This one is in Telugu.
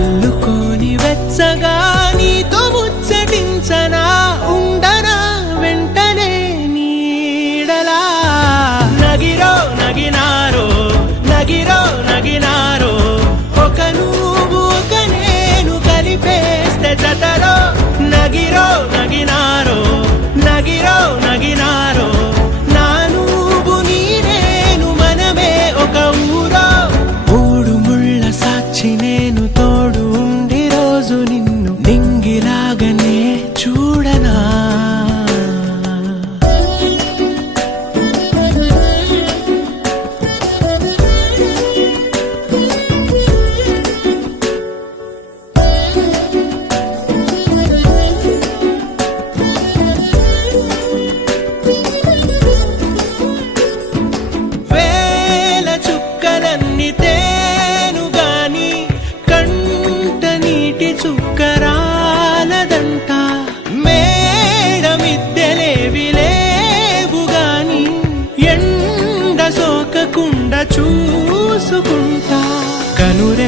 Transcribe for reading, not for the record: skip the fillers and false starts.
అల్లుకోని వెచ్చగా నీతో ముచ్చటించనా ఉండనా వెంటనే నీడలా నగిరో నగినారో నగిరో నగినారో ఒక నువ్వు ఒక నేను కలిపేస్తే జతలో నగిరో నగినారో నగిరో నగినారో నా నువ్వు నీ నేను మనమే ఒక ఊరో మూడు ముళ్ళ సాక్షి నేను తోడు ఉండి రోజు నిన్ను నింగిలాగనే చూడనా వేల చుక్కలన్నీ తేను గాని కంట నీటి చుక్కరాలదంట మేడ మిద్దెలేవి లేవు గాని ఎండ సోకకుండా చూసుకుంటా కనురే